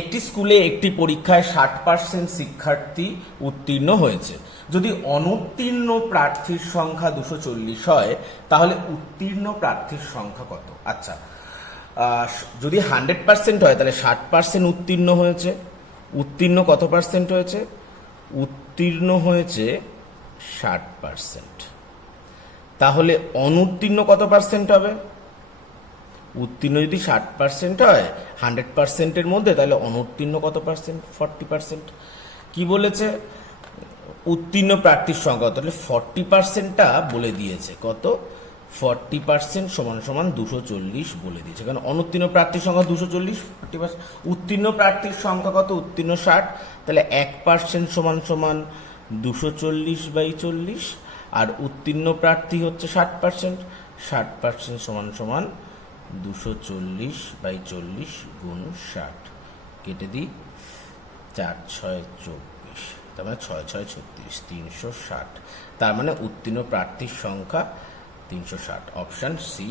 একটি স্কুলে একটি পরীক্ষায় 60% শিক্ষার্থী উত্তীর্ণ হয়েছে। যদি অনুত্তীর্ণ প্রার্থীর সংখ্যা 240 হয় তাহলে উত্তীর্ণ প্রার্থীর সংখ্যা কত? আচ্ছা, যদি 100% হয় তাহলে 60% উত্তীর্ণ হয়েছে। উত্তীর্ণ কত পার্সেন্ট হয়েছে? উত্তীর্ণ হয়েছে 60%। তাহলে অনুত্তীর্ণ কত পার্সেন্ট হবে? উত্তীর্ণ যদি 60% হয় 100%-এর মধ্যে, তাহলে অনুত্তীর্ণ কত পার্সেন্ট? 40%। কি বলেছে? উত্তীর্ণ প্রার্থীর সংখ্যা, তাহলে 40%টা বলে দিয়েছে। কত? 40% সমান সমান 240 বলে দিয়েছে, কারণ অনুত্তীর্ণ প্রার্থীর সংখ্যা 240, 40%। উত্তীর্ণ প্রার্থীর সংখ্যা কত? উত্তীর্ণ 60, তাহলে 1% সমান সমান 240/40, আর উত্তীর্ণ প্রার্থী হচ্ছে 60%, 60% সমান সমান 240/40 গুণ 60, কেটে দিই, 4 6 24, তার মানে 6 6 36, 360। তার মানে উত্তীর্ণ প্রার্থীর সংখ্যা 360। Option C